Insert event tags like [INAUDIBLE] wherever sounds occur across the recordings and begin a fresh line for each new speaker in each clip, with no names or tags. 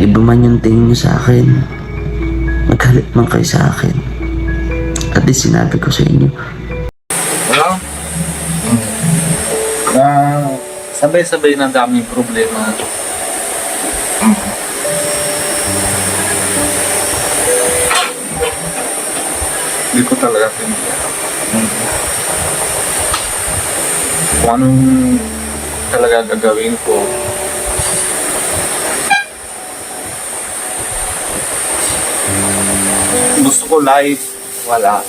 Naiba man yung tingin niyo sa akin. Maghalit man kayo sa akin. At di sinabi ko sa inyo,
Ano? Na sabay-sabay na daming problema. Hindi ko talaga pinili. Kung anong talaga gagawin ko. Gusto ko live, wala.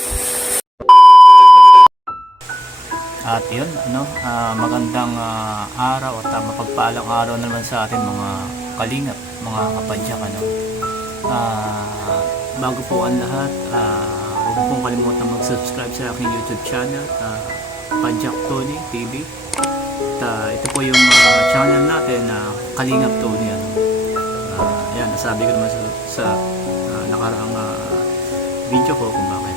At yun, ano, ah, magandang ah, araw at uh, mapagpaalang araw na naman sa atin mga kalingap, mga kapadyak. Ano. Ah, bago po ang lahat, uh, huwag po pong kalimutan mag-subscribe sa aking YouTube channel, uh, Padyak Tony TV. At ah, ito po yung ah, channel natin na Kalingap Tony. Ano. Ah, yan, nasabi ko naman sa, sa ah, nakaraang ah, video ko kung bakit.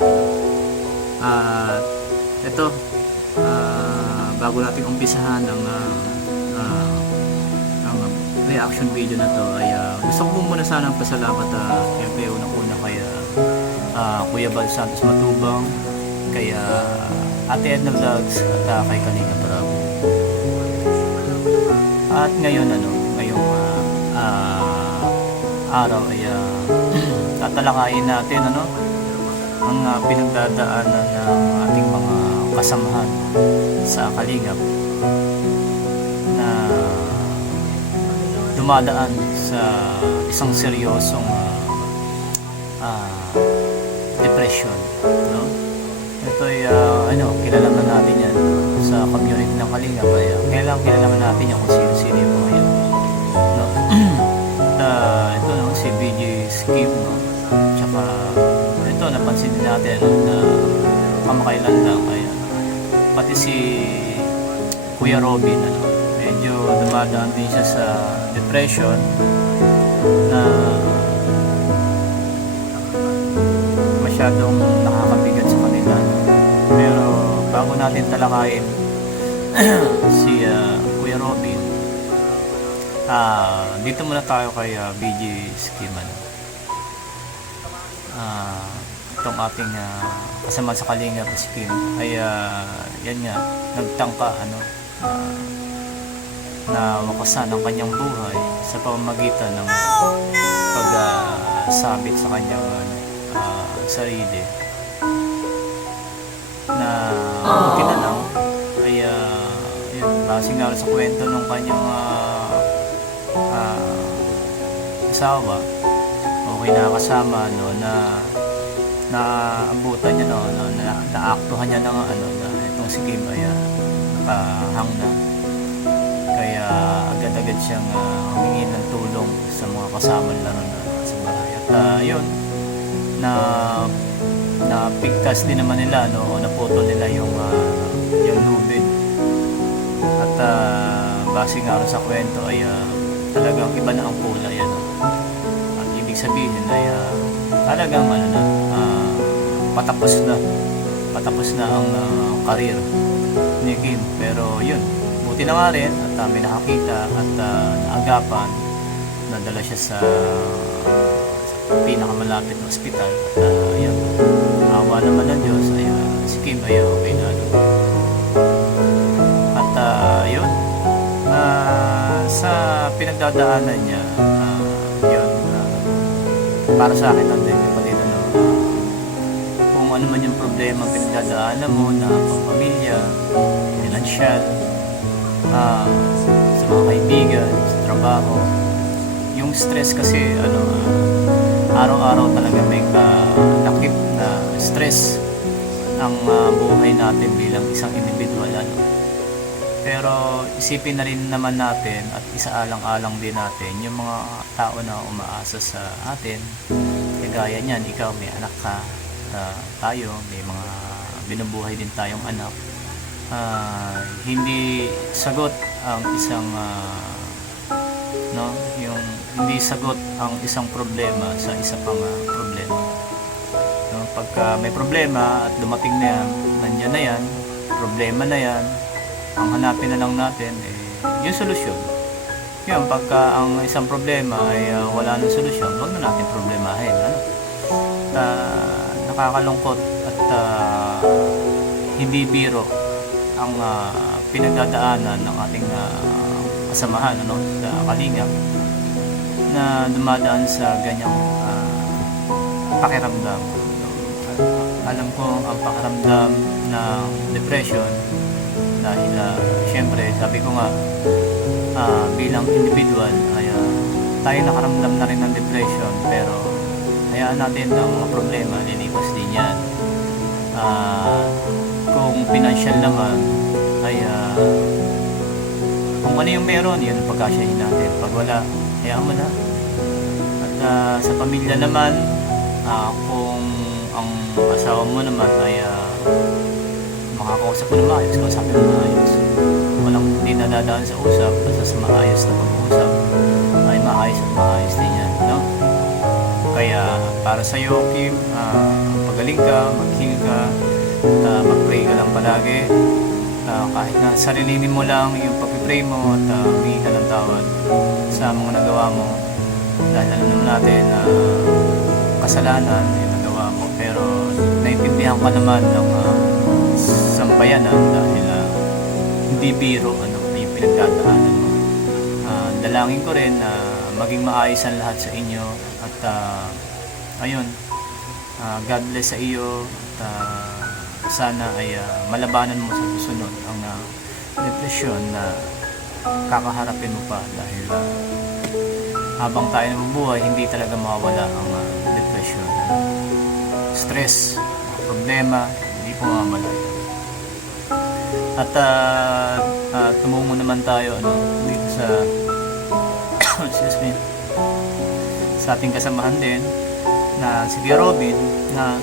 At ito, Ah, bago natin umpisahan ang ah, ah, ang reaction video na to ay ah, gusto ko muna sanang pasalamat uh, siyempre unang-una kay ah, Kuya Bal Santos Matubang kay ah, Ate Edna Vlogs at ah, kay Kalinga Prab at ngayon ano ngayong ah, ah, araw ay ah, [CLEARS THROAT] tatalakayin natin ano ang ah, pinagdadaanan ng ating mga kasamahan sa Kalingap na dumadaan sa isang seryosong ah, ah, depression no? Ito ay ah, ano kilala na natin yan sa community ng Kalingap. Ay uh, kailangan kilala natin yan kung sino-sino natin na kamakailan lang ay ah, pati si Kuya Robin ano, medyo dumadaan din siya sa depression na masyadong nakakabigat sa kanila. Pero bago natin talakayin [CLEARS THROAT] si ah, Kuya Robin ah dito muna tayo kay ah, BG Skiman ah itong ating ah, kasama sa Kalinga si Kim ay ah, yan nga nagtangka ano na, na wakasan ang kanyang buhay sa pamamagitan ng pagsabit sa kanyang ah, sarili. Na buti na lang ay ah, yun, base nga sa kwento ng kanyang ah, ah, asawa. O kinakasama no na na abutan niya no, no na naaktuhan niya ng ano na itong si Kim ay ah, nakahang na. Kaya agad-agad siyang uh, humingi ng tulong sa mga kasama nila ron na sa bahay. At ah, yun na napigtas din naman nila no o naputol nila yung ah, yung lubid. At uh, base nga sa kwento ay ah, talagang iba na ang kulay ano. At ibig sabihin ay ah, talagang ano na patapos na patapos na ang ah, karir ni Kim pero yun buti na nga rin at uh, may nakakita at uh, naagapan nadala siya sa, sa pinakamalapit na ospital at uh, yun awa naman ng Diyos ay ah, si Kim ay okay na ano. at uh, yun ah, sa pinagdadaanan niya ah, yun ah, para sa akin lang din ano man yung problema pinagdadaanan mo na pamilya, financial, ah, sa mga kaibigan, sa trabaho. Yung stress kasi, ano, ah, araw-araw talaga may kalakip na stress ang ah, buhay natin bilang isang individual. Ano. Pero isipin na rin naman natin at isaalang-alang din natin yung mga tao na umaasa sa atin. Kagaya niyan, ikaw may anak ka, ah, tayo, may mga binubuhay din tayong anak. Ah, hindi sagot ang isang ah, no, yung hindi sagot ang isang problema sa isa pang ah, problema. No, pagka may problema at dumating na yan, nandiyan na yan, problema na yan, ang hanapin na lang natin eh, yung solusyon. yun, pagka ang isang problema ay ah, wala nang solusyon, huwag na natin problemahin. Ano? Ah, nakakalungkot at ah, hindi biro ang ah, pinagdadaanan ng ating ah, kasamahan ano, sa Kalingap na dumadaan sa ganyang ah, pakiramdam. Alam ko ang pakiramdam ng depression dahil ah, syempre sabi ko nga ah, bilang individual ay ah, tayo nakaramdam na rin ng depression pero hayaan natin ang mga problema lilipas din yan. Ah, kung financial naman ay ah, kung ano yung meron yun ang pagkasyahin natin. Pag wala hayaan mo na. At ah, sa pamilya naman ah, kung ang asawa mo naman ay ah, makakausap mo na maayos kausapin mo maayos. Walang hindi nadadaan sa usap basta sa maayos na pag-uusap ay maayos at maayos? Kaya para sa iyo Kim ah, pagaling ka mag-heal ka at ah, mag-pray ka lang palagi. Ah, kahit na sarilinin mo lang yung pag-pray mo at uh, humingi ka ng tawad sa mga nagawa mo. Dahil alam naman natin na kasalanan yung nagawa mo pero naintindihan ka naman ng uh, sampayanan dahil ah, hindi biro ano yung pinagdadaanan mo. Ah, dalangin ko rin na maging maayos ang lahat sa inyo at ah, ayun. Ah, God bless sa iyo at ah, sana ay ah, malabanan mo sa susunod ang ah, depresyon na kakaharapin mo pa dahil ah, habang tayo nabubuhay hindi talaga mawawala ang ah, depression stress problema hindi po mawawala. Yan. at ah, ah, tumungo naman tayo ano, dito sa [COUGHS] excuse me sa ating kasamahan din na si Kuya Robin na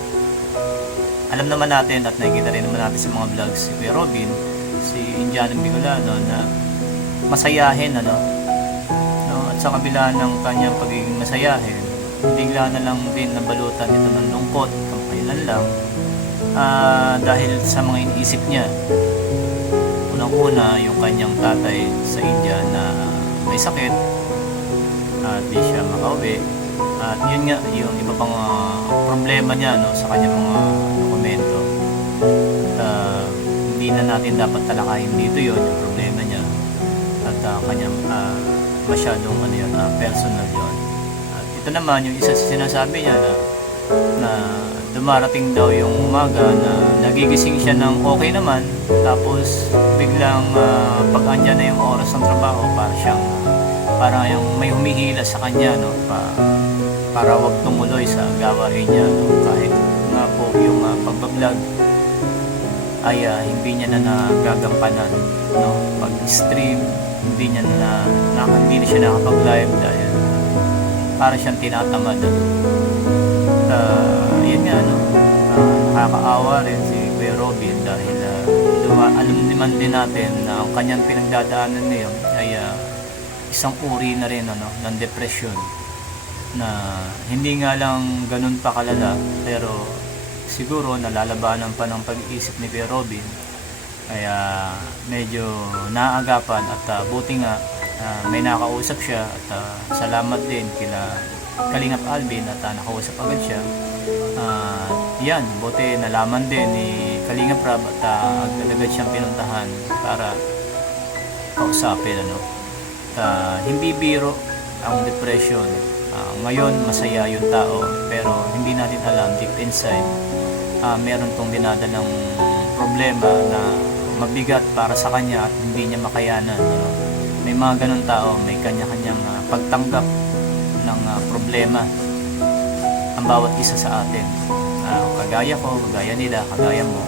alam naman natin at nakikita rin naman natin sa mga vlogs si Kuya Robin, si Indiano Bicolano na masayahin ano. No? At sa kabila ng kanyang pagiging masayahin, bigla na lang din nabalutan ito ng lungkot, kampailan lang. Ah, dahil sa mga iniisip niya. Unang-una, yung kanyang tatay sa India na may sakit at di siya makauwi. At yun nga, yung iba pang ah, problema niya no, sa kanyang mga dokumento. At ah, hindi na natin dapat talakayin dito yun, yung problema niya. At ah, kanyang ah, masyadong ano yun, ah, personal yun. At ito naman, yung isa sa sinasabi niya na, na dumarating daw yung umaga na nagigising siya ng okay naman tapos biglang uh, pag andyan na yung oras ng trabaho para siyang para yung may humihila sa kanya no? Pa, para wag tumuloy sa gawain niya no? Kahit nga po yung uh, pagbablog ay ah, hindi niya na nagagampanan no? Pag stream hindi niya na, na hindi na siya nakapag live dahil para siyang tinatamad uh, yun nga no? Ah, nakakaawa rin si Kuya Robin dahil ah, luma- alam naman din natin na ang kanyang pinagdadaanan ngayon ay ah, isang uri na rin ano, ng depression na hindi nga lang ganun pa kalala pero siguro nalalabanan pa ng pag-iisip ni Kuya Robin kaya medyo naagapan at ah, buti nga ah, may nakausap siya at ah, salamat din kila Kalingap Alvin at ah, nakausap agad siya Ah, yan, buti nalaman din ni Kalingap Rab at uh, agad siyang pinuntahan para kausapin ano. Ah, hindi biro ang depression. Ah, ngayon masaya yung tao pero hindi natin alam deep inside ah, meron tong dinadalang problema na mabigat para sa kanya at hindi niya makayanan. Ano. May mga ganun tao, may kanya-kanyang ah, pagtanggap ng ah, problema ang bawat isa sa atin. Ah, kagaya ko, kagaya nila, kagaya mo,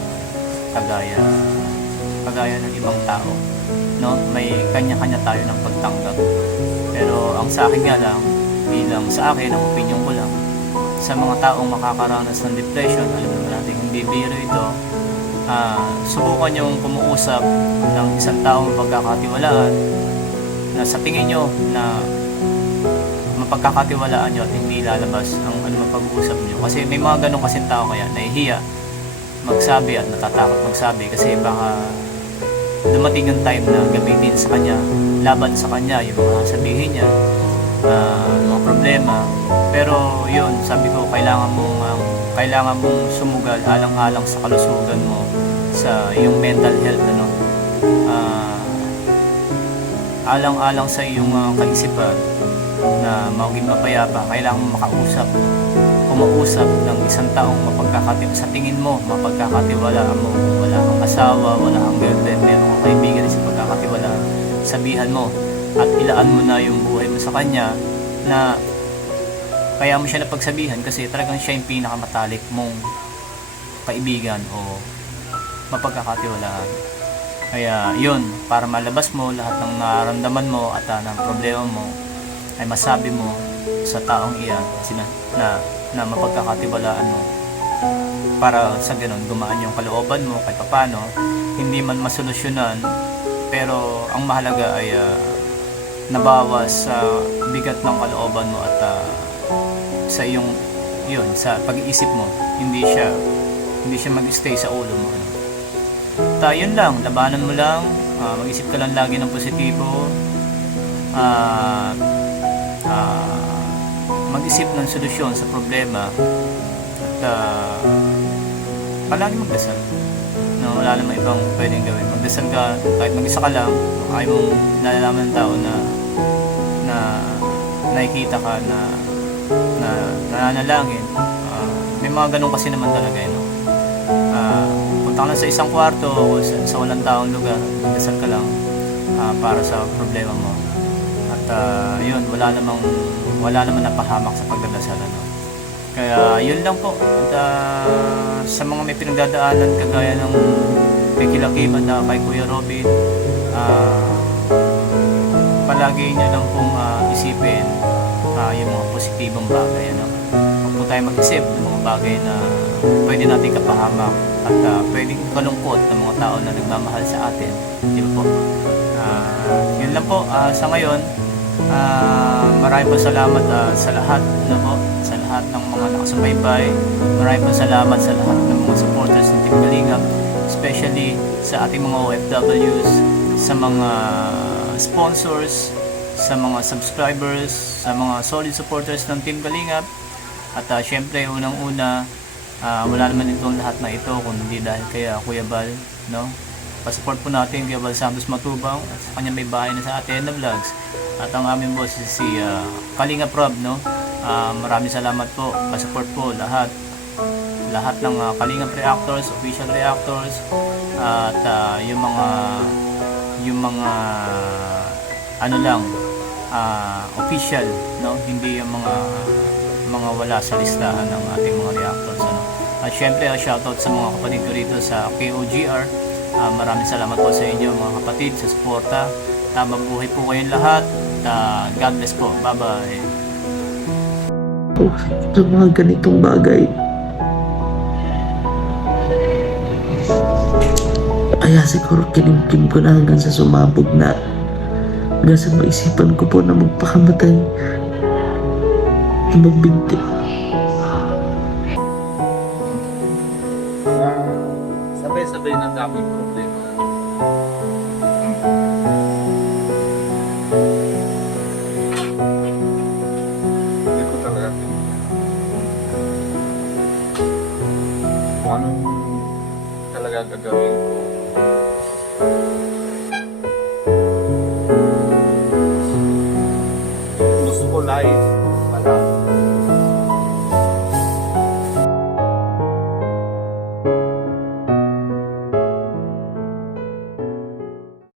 kagaya kagaya ng ibang tao. No, may kanya-kanya tayo ng pagtanggap. Pero ang sa akin nga lang, bilang sa akin, ang opinion ko lang, sa mga taong makakaranas ng depression, alam naman natin hindi biro ito, ah, subukan yung kumuusap ng isang taong pagkakatiwalaan na sa tingin nyo na mapagkakatiwalaan nyo at hindi lalabas ang ano man pag-uusap nyo. Kasi may mga ganong kasing tao kaya nahihiya magsabi at natatakot magsabi kasi baka dumating yung time na gamitin sa kanya laban sa kanya, yung mga sabihin niya, ah, mga problema. Pero yun, sabi ko, kailangan mong, ah, kailangan mong sumugal alang-alang sa kalusugan mo, sa iyong mental health, ano. Ah, alang-alang sa iyong ah, kaisipan na maging mapayapa, kailangan mo makausap kumausap ng isang taong mapagkakati sa tingin mo, mapagkakatiwalaan mo. Wala kang asawa, wala kang girlfriend, meron kang kaibigan sa pagkakatiwalaan. Sabihan mo at ilaan mo na yung buhay mo sa kanya na kaya mo siya napagsabihan kasi talagang siya yung pinakamatalik mong kaibigan o mapagkakatiwalaan. Kaya yun, para malabas mo lahat ng nararamdaman mo at ah, ng problema mo ay masabi mo sa taong iyan na mapagkakatiwalaan mo. Para sa ganun gumaan yung kalooban mo kahit papano hindi man masolusyonan pero ang mahalaga ay ah, nabawas sa bigat ng kalooban mo at ah, sa iyong yun sa pag-iisip mo. Hindi siya hindi siya mag-stay sa ulo mo ano. Ta, yun lang, labanan mo lang, ah, mag-isip ka lang lagi ng positibo, ah, ah, mag-isip ng solusyon sa problema, at ah, palagi magdasal. No, wala namang ibang pwedeng gawin. Magdasal ka, kahit mag-isa ka lang, ayaw mong nalalaman ng tao na na nakikita ka na na nananalangin. Ah, may mga ganun kasi naman talaga, eh, no? Ah, punta ka lang sa isang kwarto o sa, sa walang taong lugar, dasal ka lang ah, para sa problema mo. At ah, yun, wala namang wala naman napahamak sa pagdadasal ano. Kaya yun lang po. At ah, sa mga may pinagdadaanan kagaya ng kay Kilakiman na kay Kuya Robin, ah, palagi niyo lang pong ah, isipin ah, yung mga positibong bagay. Ano? Huwag po tayo mag-isip ng mga bagay na pwede natin kapahamak at ah, pwedeng kalungkot ng mga tao na nagmamahal sa atin. Di ba po? Ah, yun lang po. Ah, sa ngayon, ah, maraming po salamat ah, sa lahat na po, sa lahat ng mga nakasubaybay. Maraming po salamat sa lahat ng mga supporters ng Team Kalingap, especially sa ating mga OFWs, sa mga sponsors, sa mga subscribers, sa mga solid supporters ng Team Kalingap. At ah, syempre, unang-una, ah, wala naman itong lahat na ito kung hindi dahil kay Kuya Bal, no? Pasupport po natin kay Bal Santos Matubang at sa kanya may bahay na sa Athena Vlogs. At ang aming boss si, ah, Kalinga Prob, no? Ah, maraming salamat po, pasupport po lahat. Lahat ng uh, Kalingap reactors, official reactors. At ah, yung mga yung mga ano lang ah, official no? Hindi yung mga mga wala sa listahan ng ating mga reactors ano? At syempre uh, shoutout sa mga kapatid ko rito sa KOGR Ah, maraming salamat po sa inyo mga kapatid sa suporta. Tamang buhay po kayong lahat. Ah, God bless po. Bye bye
po sa mga ganitong bagay. Kaya siguro kinimkim ko na hanggang sa sumabog na. Hanggang sa maisipan ko po na magpakamatay. Na magbinti.
Gagawin ko